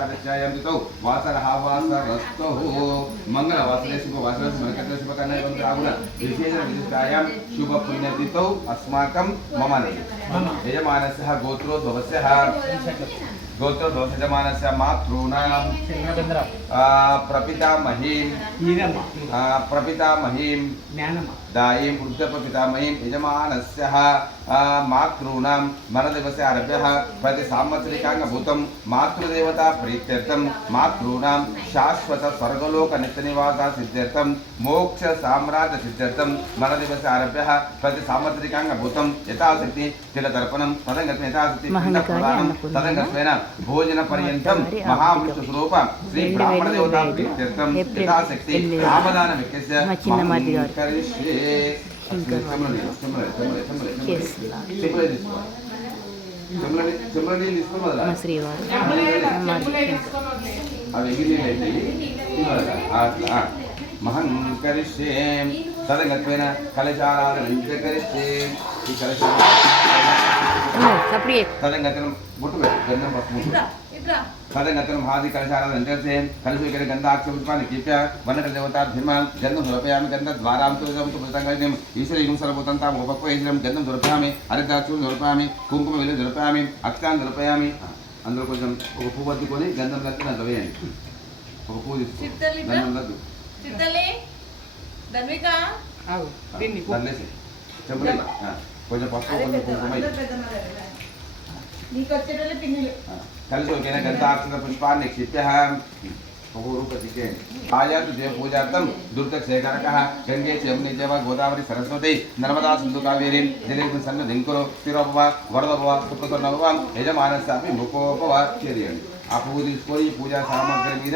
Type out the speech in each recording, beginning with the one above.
एकादश्यायां तिथौ वासरः वासरस्तौ मंगलवासरे शुभवासरे स्मरकते शुभकर्णे राहुल विशेष विशिष्टायां शुभ पुण्यतिथौ अस्माकं मम यजमानस्य गोत्रोद्भवस्य गोत्रोद्भवस्य मातॄणां प्रपितामहीं दायीं वृद्धप्रपितामहीं यजमानस्य मातॄणां मरणदिवसे आरभ्य प्रति सांवत्सरिकाङ्गभूतं मातृदेवता प्रीत्यर्थं मातॄणां शाश्वत स्वर्गलोक नित्यनिवास सिद्ध्यर्थं मोक्ष साम्राज्य सिद्ध्यर्थं मरणदिवसे आरभ्य प्रति सांवत्सरिकाङ्गभूतं यथाशक्ति तिलतर्पणं तदङ्गत्वेन यथाशक्ति पिण्डप्रदानं तदङ्गत्वेन भोजनपर्यन्तं महाविष्णुस्वरूप श्री ब्राह्मणदेवता प्रीत्यर्थं यथाशक्ति रामदानमित्यस्य करिष्ये महं करिष्ये तदगत्वेन कलशाराधनं च करिष्ये तदगत्वेन तदनन्तरं हादि कलशाराधनं करते कलशे गन्धाक्षपुष्पाणि निक्षिप्य वनकदेवताभ्यं गन्धं समर्पयामि गन्धद्वारां तुलसीं सुप्रसङ्गं ईश्वरीं सर्वभूतां उपक्वैश्वरं गन्धं समर्पयामि हरिद्राक्षं समर्पयामि कुङ्कुमविलं समर्पयामि अक्षतान् समर्पयामि అందరూ కొంచెం ఒక పువ్వు పట్టుకొని గంధం లెక్క దాంట్లో వేయండి ఒక పువ్వు తీసుకోండి గంధం లద్దు చిత్తలి ధన్విక ఆగు దీన్ని దండేసి చెంబులే కొంచెం పసుపు కొంచెం కుంకుమ నీకు వచ్చేటోళ్ళ పిన్నులు కలిసి ఓకేనా గంధాక్షత పుష్పాన్ని నిక్షిప్య बहुरूपचिके आयात देव पूजार्थं दुर्गक्षेकरकः गंगे यमुने चैव गोदावरी सरस्वती नर्मदा सिन्धु कावेरी जलेस्मिन् सन्निधिं कुरु स्थिरोपव वरदोपव सुप्रसन्नोपव यजमानस्यापि मुखोपव చేయండి ఆ పువ్వు తీసుకొని పూజా సామగ్రి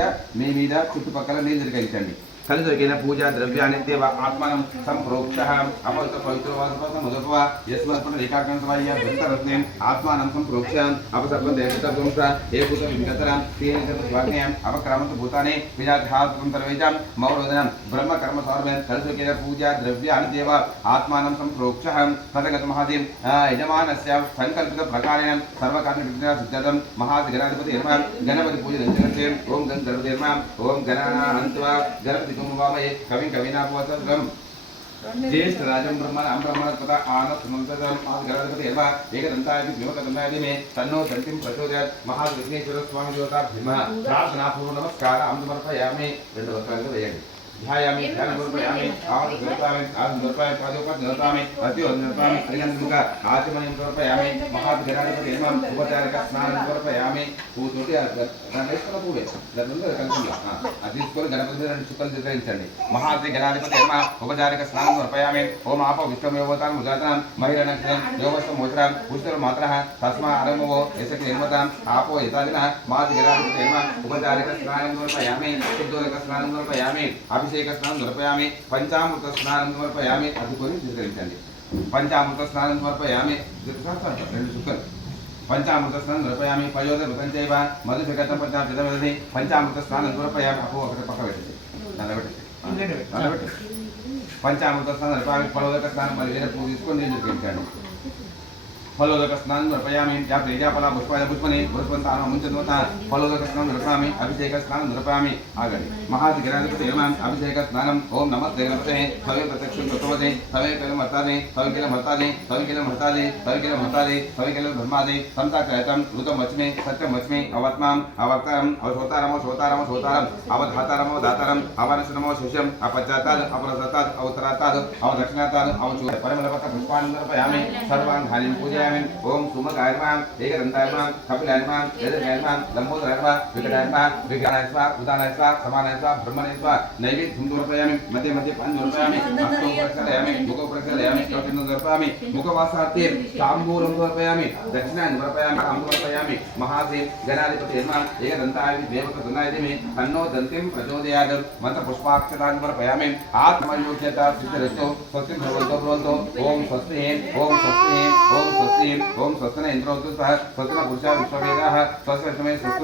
మీద చుట్టుపక్కల నీళ్ళు జరిగించండి కలిసి పూజా ద్రవ్యాన్ని దేవ ఆత్మనం సంప్రోక్షః అపవిత్ర పవిత్రవాసమోదపవ యస్మత్పన రేఖాకంసవాయ ధృతరత్నం ఆత్మానం సంప్రోక్ష అపసర్వం దేవతత్వంస ఏకూత విగతరం తేన స్వాగ్నేయం అపక్రమంత భూతానే విజాతహాత్వం సర్వేజాం మౌరోదనం బ్రహ్మ కర్మ సర్వం కలిసి పూజా ద్రవ్యాన్ని దేవ ఆత్మానం సంప్రోక్షః తదగత మహాదేవ యజమానస్య సంకల్పిత ప్రకారేణ సర్వకార్య విఘ్న సిద్ధం మహాది గణాధిపతి నమః గణపతి పూజ దంచే ఓం గణ గణపతి నమః ఓం గణానాన్త్వా గణపతి कुमुवामहे कविं कविनापवतम् ज्येष्ठ राजं ब्रह्मण ब्रह्मणपदा आनत सुमंतदम आदगराधिपति एव एकदंताय विमतदंताय मे तन्नो दंतिं प्रचोदयात् महाविघ्नेश्वर स्वामी देवता भीमः प्रार्थना पूर्ण नमस्कार समर्पयामि రెండు వస్త్రాలు వేయండి ध्यायामि ध्यानं समर्पयामि आवाहनं समर्पयामि आसन समर्पयामि पादोपस्थ समर्पयामि अतिवन्दनं समर्पयामि हरिगन्धमुख आचमनीयं समर्पयामि महाविघ्नाधिपति नमः उपचारिक स्नानं समर्पयामि పూతోటి గణేశ్వర పూవే దానిలో కలిసిందా అది తీసుకొని గణపతి రెండు చుక్కలు చిత్రించండి మహాశ్రీ గణాధిపతి నమః ఉపచారిక స్నానం సమర్పయామి ఓం ఆపో విశ్వమేవతాం ఉదాతనం మహిళనక్షత్రం యోగస్థం మోచరం పుష్కర మాత్రః తస్మా ఆరంభో యశకి నిర్మతాం ఆపో యథాదిన మహాశ్రీ గణాధిపతి నమః ఉపచారిక స్నానం సమర్పయామి శుద్ధోదక స్నానం సమర్పయామి అభిషేక స్నానం సమర్పయామి పంచామృత స్నానం సమర్పయామి అదుకొని చిత్రించండి పంచామృత స్నానం సమర్పయామి రెండు చుక్కలు पंचामृत स्नान समर्पयामि पयोदर वृतंचैव मधुभिगतं पंचामृतमदि पंचामृत स्नान समर्पयामि अपो ఒకటి పక్క పెట్టండి నలబెట్టి పంచామృత స్నానం సమర్పయామి ఫలోదక స్నానం మరి వేరే పువ్వు తీసుకొని నీళ్ళు తీసుకెళ్ళండి फलोदक स्नान समर्पयामि या प्रेजाफला पुष्पाय पुष्पने पुष्पन्तानं मुञ्चन्वता फलोदक स्नानं समर्पयामि अभिषेक स्नानं समर्पयामि आगते महाधिगणाधिपते नमः अभिषेक स्नानं ओम नमस्ते गणपते तवे प्रत्यक्षं कृतवते तवे कलं हर्तादे तवे कलं हर्तादे तवे कलं हर्तादे तवे कलं हर्तादे तवे कलं धर्मादे संताकयतं ऋतं वच्मे सत्यं वच्मे अवत्माम् अवक्तारम् अवशोतारम् अवधातारम् अवदातारम् अवनशनमो शिष्यम् अपचाताद् अपरसताद् अवतराताद् अवदक्षिणाताद् अवचूर परमलपत्र पुष्पाणि समर्पयामि सर्वान् हानिं पूजयामि ओम सुमगाय नमः एकदंताय नमः कपिलाय नमः यजगाय नमः लंबोदराय नमः विकटाय नमः विज्ञानाय नमः उदानाय नमः समानाय नमः ब्रह्मणाय नमः नैवेद्यं समर्पयामि मध्ये मध्ये पानं समर्पयामि हस्तौ प्रक्षालयामि मुखौ प्रक्षालयामि कौटिन्यं समर्पयामि मुखवासार्थे ताम्बूलं समर्पयामि दक्षिणां समर्पयामि समर्पयामि महादेव गणाधिपते नमः एकदंताय देवततनाय नमः तन्नो दन्तिं प्रचोदयात् मंत्र पुष्पाक्षतां समर्पयामि आत्मयोग्यता सिद्धिरस्तु स्वस्ति भवन्तु ओम स्वस्ति ओम स्वस्ति ओम स्वस्ति ओम स्वस्ति इंद्रोतु सह स्वस्ति पुरुषा विश्ववेदाः स्वस्ति समय स्वस्ति